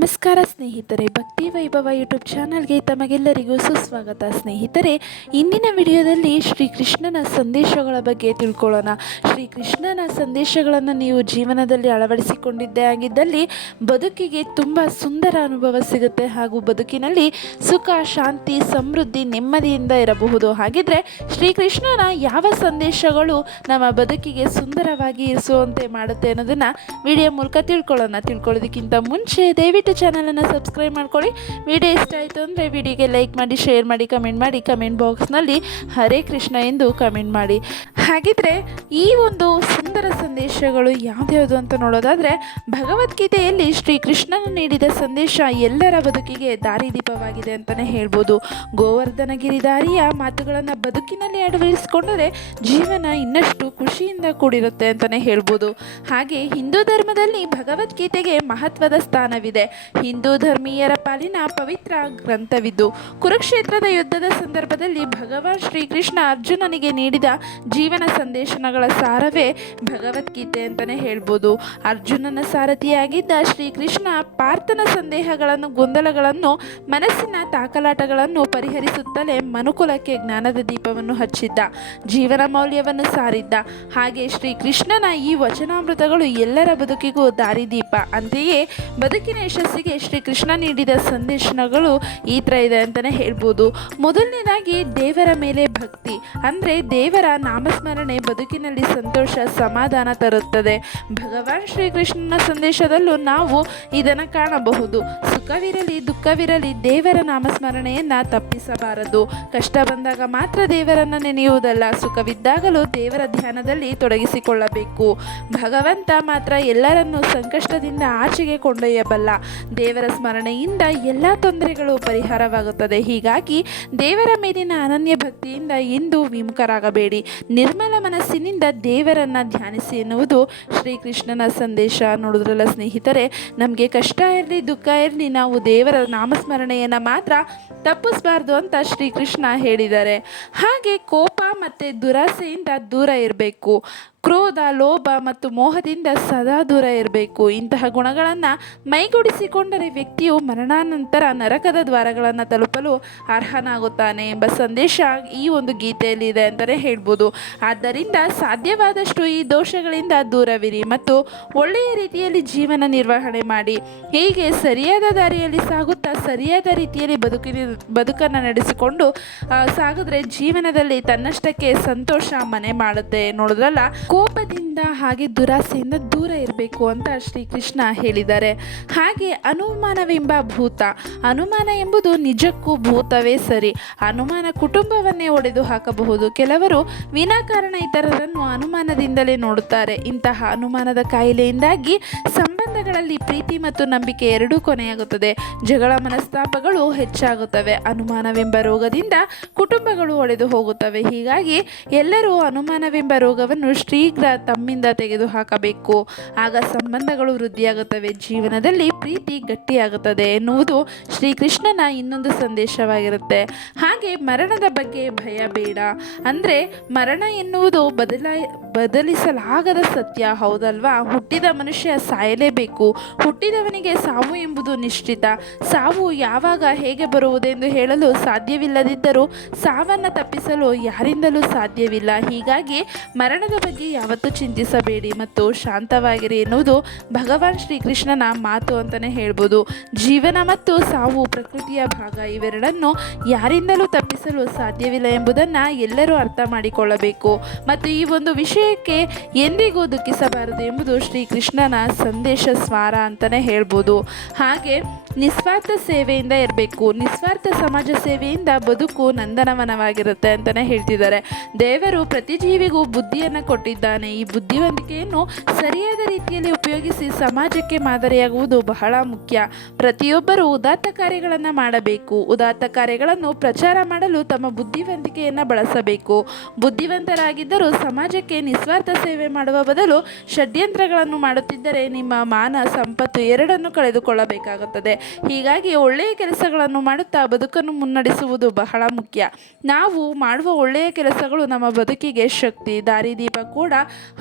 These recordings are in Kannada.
ನಮಸ್ಕಾರ ಸ್ನೇಹಿತರೆ, ಭಕ್ತಿ ವೈಭವ ಯೂಟ್ಯೂಬ್ ಚಾನಲ್ಗೆ ತಮಗೆಲ್ಲರಿಗೂ ಸುಸ್ವಾಗತ. ಸ್ನೇಹಿತರೆ, ಇಂದಿನ ವಿಡಿಯೋದಲ್ಲಿ ಶ್ರೀಕೃಷ್ಣನ ಸಂದೇಶಗಳ ಬಗ್ಗೆ ತಿಳ್ಕೊಳ್ಳೋಣ. ಶ್ರೀಕೃಷ್ಣನ ಸಂದೇಶಗಳನ್ನು ನೀವು ಜೀವನದಲ್ಲಿ ಅಳವಡಿಸಿಕೊಂಡಿದ್ದೇ ಆಗಿದ್ದಲ್ಲಿ ಬದುಕಿಗೆ ತುಂಬ ಸುಂದರ ಅನುಭವ ಸಿಗುತ್ತೆ ಹಾಗೂ ಬದುಕಿನಲ್ಲಿ ಸುಖ, ಶಾಂತಿ, ಸಮೃದ್ಧಿ, ನೆಮ್ಮದಿಯಿಂದ ಇರಬಹುದು. ಹಾಗಿದ್ರೆ ಶ್ರೀಕೃಷ್ಣನ ಯಾವ ಸಂದೇಶಗಳು ನಮ್ಮ ಬದುಕಿಗೆ ಸುಂದರವಾಗಿ ಇರಿಸುವಂತೆ ಮಾಡುತ್ತೆ ಅನ್ನೋದನ್ನು ವಿಡಿಯೋ ಮೂಲಕ ತಿಳ್ಕೊಳ್ಳೋದಕ್ಕಿಂತ ಮುಂಚೆ ದಯವಿಟ್ಟು ಚಾನಲನ್ನು ಸಬ್ಸ್ಕ್ರೈಬ್ ಮಾಡ್ಕೊಳ್ಳಿ. ವಿಡಿಯೋ ಇಷ್ಟ ಆಯಿತು ಅಂದರೆ ವಿಡಿಯೋಗೆ ಲೈಕ್ ಮಾಡಿ, ಶೇರ್ ಮಾಡಿ, ಕಮೆಂಟ್ ಬಾಕ್ಸ್ನಲ್ಲಿ ಹರೇ ಕೃಷ್ಣ ಎಂದು ಕಮೆಂಟ್ ಮಾಡಿ. ಹಾಗಿದ್ರೆ ಈ ಒಂದು ಸುಂದರ ಸಂದೇಶಗಳು ಯಾವ್ದ್ಯಾವುದು ಅಂತ ನೋಡೋದಾದರೆ, ಭಗವದ್ಗೀತೆಯಲ್ಲಿ ಶ್ರೀಕೃಷ್ಣನು ನೀಡಿದ ಸಂದೇಶ ಎಲ್ಲರ ಬದುಕಿಗೆ ದಾರಿದೀಪವಾಗಿದೆ ಅಂತಲೇ ಹೇಳ್ಬೋದು. ಗೋವರ್ಧನ ಗಿರಿಧಾರಿಯ ಮಾತುಗಳನ್ನು ಬದುಕಿನಲ್ಲಿ ಅಳವಡಿಸಿಕೊಂಡರೆ ಜೀವನ ಇನ್ನಷ್ಟು ಖುಷಿಯಿಂದ ಕೂಡಿರುತ್ತೆ ಅಂತಲೇ ಹೇಳ್ಬೋದು. ಹಾಗೆ ಹಿಂದೂ ಧರ್ಮದಲ್ಲಿ ಭಗವದ್ಗೀತೆಗೆ ಮಹತ್ವದ ಸ್ಥಾನವಿದೆ. ಹಿಂದೂ ಧರ್ಮೀಯರ ಪಾಲಿನ ಪವಿತ್ರ ಗ್ರಂಥವಿದ್ದು, ಕುರುಕ್ಷೇತ್ರದ ಯುದ್ಧದ ಸಂದರ್ಭದಲ್ಲಿ ಭಗವಾನ್ ಶ್ರೀಕೃಷ್ಣ ಅರ್ಜುನನಿಗೆ ನೀಡಿದ ಜೀವನ ಸಂದೇಶಗಳ ಸಾರವೇ ಭಗವದ್ಗೀತೆ ಅಂತಲೇ ಹೇಳ್ಬೋದು. ಅರ್ಜುನನ ಸಾರಥಿಯಾಗಿದ್ದ ಶ್ರೀಕೃಷ್ಣ ಪಾರ್ಥನ ಸಂದೇಹಗಳನ್ನು, ಗೊಂದಲಗಳನ್ನು, ಮನಸ್ಸಿನ ತಾಕಲಾಟಗಳನ್ನು ಪರಿಹರಿಸುತ್ತಲೇ ಮನುಕುಲಕ್ಕೆ ಜ್ಞಾನದ ದೀಪವನ್ನು ಹಚ್ಚಿದ್ದ, ಜೀವನ ಮೌಲ್ಯವನ್ನು ಸಾರಿದ್ದ. ಹಾಗೆ ಶ್ರೀಕೃಷ್ಣನ ಈ ವಚನಾಮೃತಗಳು ಎಲ್ಲರ ಬದುಕಿಗೂ ದಾರಿದೀಪ. ಅಂತೆಯೇ ಬದುಕಿನ ಯಶಸ್ಸಿಗೆ ಶ್ರೀಕೃಷ್ಣ ನೀಡಿದ ಸಂದೇಶಗಳು ಈ ಥರ ಇದೆ ಅಂತಲೇ ಹೇಳ್ಬೋದು. ಮೊದಲನೇದಾಗಿ ದೇವರ ಮೇಲೆ ಭಕ್ತಿ, ಅಂದರೆ ದೇವರ ನಾಮಸ್ಮರಣೆ ಬದುಕಿನಲ್ಲಿ ಸಂತೋಷ, ಸಮಾಧಾನ ತರುತ್ತದೆ. ಭಗವಾನ್ ಶ್ರೀಕೃಷ್ಣನ ಸಂದೇಶದಲ್ಲೂ ನಾವು ಇದನ್ನು ಕಾಣಬಹುದು. ಸುಖವಿರಲಿ ದುಃಖವಿರಲಿ ದೇವರ ನಾಮಸ್ಮರಣೆಯನ್ನು ತಪ್ಪಿಸಬಾರದು. ಕಷ್ಟ ಬಂದಾಗ ಮಾತ್ರ ದೇವರನ್ನು ನೆನೆಯುವುದಲ್ಲ, ಸುಖವಿದ್ದಾಗಲೂ ದೇವರ ಧ್ಯಾನದಲ್ಲಿ ತೊಡಗಿಸಿಕೊಳ್ಳಬೇಕು. ಭಗವಂತ ಮಾತ್ರ ಎಲ್ಲರನ್ನೂ ಸಂಕಷ್ಟದಿಂದ ಆಚೆಗೆ ಕೊಂಡೊಯ್ಯಬಲ್ಲ. ದೇವರ ಸ್ಮರಣೆಯಿಂದ ಎಲ್ಲ ತೊಂದರೆಗಳು ಪರಿಹಾರವಾಗುತ್ತದೆ. ಹೀಗಾಗಿ ದೇವರ ಮೇಲಿನ ಅನನ್ಯ ಭಕ್ತಿಯಿಂದ ಎಂದೂ ವಿಮುಖರಾಗಬೇಡಿ. ನಿರ್ಮಲ ಮನಸ್ಸಿನಿಂದ ದೇವರನ್ನು ಧ್ಯಾನಿಸಿ ಎನ್ನುವುದು ಶ್ರೀಕೃಷ್ಣನ ಸಂದೇಶ. ನೋಡಿದ್ರಲ್ಲ ಸ್ನೇಹಿತರೆ, ನಮಗೆ ಕಷ್ಟ ಇರಲಿ ದುಃಖ ಇರಲಿ ನಾವು ದೇವರ ನಾಮಸ್ಮರಣೆಯನ್ನು ಮಾತ್ರ ತಪ್ಪಿಸಬಾರ್ದು ಅಂತ ಶ್ರೀಕೃಷ್ಣ ಹೇಳಿದ್ದಾರೆ. ಹಾಗೆ ಕೋಪ ಮತ್ತು ದುರಾಸೆಯಿಂದ ದೂರ ಇರಬೇಕು. ಕ್ರೋಧ, ಲೋಭ ಮತ್ತು ಮೋಹದಿಂದ ಸದಾ ದೂರ ಇರಬೇಕು. ಇಂತಹ ಗುಣಗಳನ್ನು ಮೈಗೂಡಿಸಿಕೊಂಡರೆ ವ್ಯಕ್ತಿಯು ಮರಣಾನಂತರ ನರಕದ ದ್ವಾರಗಳನ್ನು ತಲುಪಲು ಅರ್ಹನಾಗುತ್ತಾನೆ ಎಂಬ ಸಂದೇಶ ಈ ಒಂದು ಗೀತೆಯಲ್ಲಿ ಇದೆ ಅಂತಲೇ ಹೇಳ್ಬೋದು. ಆದ್ದರಿಂದ ಸಾಧ್ಯವಾದಷ್ಟು ಈ ದೋಷಗಳಿಂದ ದೂರವಿರಿ ಮತ್ತು ಒಳ್ಳೆಯ ರೀತಿಯಲ್ಲಿ ಜೀವನ ನಿರ್ವಹಣೆ ಮಾಡಿ. ಹೀಗೆ ಸರಿಯಾದ ದಾರಿಯಲ್ಲಿ ಸಾಗುತ್ತಾ ಸರಿಯಾದ ರೀತಿಯಲ್ಲಿ ಬದುಕನ್ನು ನಡೆಸಿಕೊಂಡು ಸಾಗಿದ್ರೆ ಜೀವನದಲ್ಲಿ ತನ್ನಷ್ಟಕ್ಕೆ ಸಂತೋಷ ಮನೆ ಮಾಡುತ್ತೆ. ನೋಡಿದ್ರಲ್ಲ, ಕೋಪದಿಂದ ಹಾಗೆ ದುರಾಸೆಯಿಂದ ದೂರ ಇರಬೇಕು ಅಂತ ಶ್ರೀಕೃಷ್ಣ ಹೇಳಿದ್ದಾರೆ. ಹಾಗೆ ಅನುಮಾನವೆಂಬ ಭೂತ, ಅನುಮಾನ ಎಂಬುದು ನಿಜಕ್ಕೂ ಭೂತವೇ ಸರಿ. ಅನುಮಾನ ಕುಟುಂಬವನ್ನೇ ಒಡೆದು ಹಾಕಬಹುದು. ಕೆಲವರು ವಿನಾಕಾರಣ ಇತರರನ್ನು ಅನುಮಾನದಿಂದಲೇ ನೋಡುತ್ತಾರೆ. ಇಂತಹ ಅನುಮಾನದ ಕಾಯಿಲೆಯಿಂದಾಗಿ ಸಂಬಂಧಗಳಲ್ಲಿ ಪ್ರೀತಿ ಮತ್ತು ನಂಬಿಕೆ ಎರಡೂ ಕೊನೆಯಾಗುತ್ತದೆ. ಜಗಳ, ಮನಸ್ತಾಪಗಳು ಹೆಚ್ಚಾಗುತ್ತವೆ. ಅನುಮಾನವೆಂಬ ರೋಗದಿಂದ ಕುಟುಂಬಗಳು ಒಡೆದು ಹೋಗುತ್ತವೆ. ಹೀಗಾಗಿ ಎಲ್ಲರೂ ಅನುಮಾನವೆಂಬ ರೋಗವನ್ನು ಶೀಘ್ರ ತಮ್ಮಿಂದ ತೆಗೆದುಹಾಕಬೇಕು. ಆಗ ಸಂಬಂಧಗಳು ವೃದ್ಧಿಯಾಗುತ್ತವೆ, ಜೀವನದಲ್ಲಿ ಪ್ರೀತಿ ಗಟ್ಟಿಯಾಗುತ್ತದೆ ಎನ್ನುವುದು ಶ್ರೀಕೃಷ್ಣನ ಇನ್ನೊಂದು ಸಂದೇಶವಾಗಿರುತ್ತೆ. ಹಾಗೆ ಮರಣದ ಬಗ್ಗೆ ಭಯ ಬೇಡ. ಅಂದರೆ ಮರಣ ಎನ್ನುವುದು ಬದಲಿಸಲಾಗದ ಸತ್ಯ, ಹೌದಲ್ವಾ? ಹುಟ್ಟಿದ ಮನುಷ್ಯ ಸಾಯಲೇಬೇಕು. ಹುಟ್ಟಿದವನಿಗೆ ಸಾವು ಎಂಬುದು ನಿಶ್ಚಿತ. ಸಾವು ಯಾವಾಗ ಹೇಗೆ ಬರುವುದೆಂದು ಹೇಳಲು ಸಾಧ್ಯವಿಲ್ಲದಿದ್ದರೂ ಸಾವನ್ನು ತಪ್ಪಿಸಲು ಯಾರಿಂದಲೂ ಸಾಧ್ಯವಿಲ್ಲ. ಹೀಗಾಗಿ ಮರಣದ ಬಗ್ಗೆ ಯಾವತ್ತೂ ಚಿಂತಿಸಬೇಡಿ ಮತ್ತು ಶಾಂತವಾಗಿರಿ ಎನ್ನುವುದು ಭಗವಾನ್ ಶ್ರೀಕೃಷ್ಣನ ಮಾತು ಅಂತಲೇ ಹೇಳ್ಬೋದು. ಜೀವನ ಮತ್ತು ಸಾವು ಪ್ರಕೃತಿಯ ಭಾಗ. ಇವೆರಡನ್ನು ಯಾರಿಂದಲೂ ತಪ್ಪಿಸಲು ಸಾಧ್ಯವಿಲ್ಲ ಎಂಬುದನ್ನು ಎಲ್ಲರೂ ಅರ್ಥ ಮಾಡಿಕೊಳ್ಳಬೇಕು ಮತ್ತು ಈ ಒಂದು ವಿಷಯಕ್ಕೆ ಎಂದಿಗೂ ದುಃಖಿಸಬಾರದು ಎಂಬುದು ಶ್ರೀಕೃಷ್ಣನ ಸಂದೇಶ ಸ್ವಾರ ಅಂತಲೇ ಹೇಳ್ಬೋದು. ಹಾಗೆ ನಿಸ್ವಾರ್ಥ ಸೇವೆಯಿಂದ ಇರಬೇಕು. ನಿಸ್ವಾರ್ಥ ಸಮಾಜ ಸೇವೆಯಿಂದ ಬದುಕು ನಂದನವನವಾಗಿರುತ್ತೆ ಅಂತಲೇ ಹೇಳ್ತಿದ್ದಾರೆ. ದೇವರು ಪ್ರತಿ ಜೀವಿಗೂ ಬುದ್ಧಿಯನ್ನು ಕೊಟ್ಟಿದ್ದಾನೆ. ಈ ಬುದ್ಧಿವಂತಿಕೆಯನ್ನು ಸರಿಯಾದ ರೀತಿಯಲ್ಲಿ ಉಪಯೋಗಿಸಿ ಸಮಾಜಕ್ಕೆ ಮಾದರಿಯಾಗುವುದು ಬಹಳ ಮುಖ್ಯ. ಪ್ರತಿಯೊಬ್ಬರೂ ಉದಾತ್ತ ಕಾರ್ಯಗಳನ್ನು ಮಾಡಬೇಕು. ಉದಾತ್ತ ಕಾರ್ಯಗಳನ್ನು ಪ್ರಚಾರ ಮಾಡಲು ತಮ್ಮ ಬುದ್ಧಿವಂತಿಕೆಯನ್ನು ಬಳಸಬೇಕು. ಬುದ್ಧಿವಂತರಾಗಿದ್ದರೂ ಸಮಾಜಕ್ಕೆ ನಿಸ್ವಾರ್ಥ ಸೇವೆ ಮಾಡುವ ಬದಲು ಷಡ್ಯಂತ್ರಗಳನ್ನು ಮಾಡುತ್ತಿದ್ದರೆ ನಿಮ್ಮ ಮಾನ ಸಂಪತ್ತು ಎರಡನ್ನು ಕಳೆದುಕೊಳ್ಳಬೇಕಾಗುತ್ತದೆ. ಹೀಗಾಗಿ ಒಳ್ಳೆಯ ಕೆಲಸಗಳನ್ನು ಮಾಡುತ್ತಾ ಬದುಕನ್ನು ಮುನ್ನಡೆಸುವುದು ಬಹಳ ಮುಖ್ಯ. ನಾವು ಮಾಡುವ ಒಳ್ಳೆಯ ಕೆಲಸಗಳು ನಮ್ಮ ಬದುಕಿಗೆ ಶಕ್ತಿ, ದಾರಿದೀಪ ಕೂಡ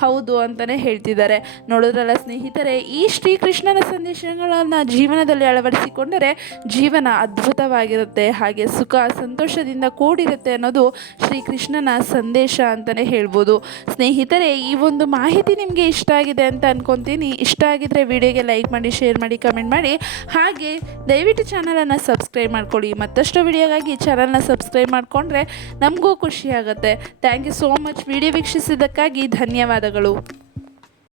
ಹೌದು ಅಂತಲೇ ಹೇಳ್ತಿದ್ದಾರೆ. ನೋಡಿದ್ರಲ್ಲ ಸ್ನೇಹಿತರೆ, ಈ ಶ್ರೀಕೃಷ್ಣನ ಸಂದೇಶಗಳನ್ನು ಜೀವನದಲ್ಲಿ ಅಳವಡಿಸಿಕೊಂಡರೆ ಜೀವನ ಅದ್ಭುತವಾಗಿರುತ್ತೆ, ಹಾಗೆ ಸುಖ ಸಂತೋಷದಿಂದ ಕೂಡಿರುತ್ತೆ ಅನ್ನೋದು ಶ್ರೀಕೃಷ್ಣನ ಸಂದೇಶ ಅಂತಲೇ ಹೇಳ್ಬೋದು. ಸ್ನೇಹಿತರೆ, ಈ ಒಂದು ಮಾಹಿತಿ ನಿಮಗೆ ಇಷ್ಟ ಆಗಿದೆ ಅಂತ ಅನ್ಕೊತೀನಿ. ಇಷ್ಟ ಆಗಿದ್ರೆ ವಿಡಿಯೋಗೆ ಲೈಕ್ ಮಾಡಿ, ಶೇರ್ ಮಾಡಿ, ಕಮೆಂಟ್ ಮಾಡಿ, ಹಾಗೆ ದಯವಿಟ್ಟು ಚಾನಲನ್ನು ಸಬ್ಸ್ಕ್ರೈಬ್ ಮಾಡ್ಕೊಳ್ಳಿ. ಮತ್ತಷ್ಟು ವಿಡಿಯೋಗಾಗಿ ಚಾನಲ್ನ ಸಬ್ಸ್ಕ್ರೈಬ್ ಮಾಡಿಕೊಂಡ್ರೆ ನಮಗೂ ಖುಷಿ ಆಗುತ್ತೆ. Thank you so much. Video ವೀಕ್ಷಿಸಿದ್ದಕ್ಕಾಗಿ ಧನ್ಯವಾದಗಳು.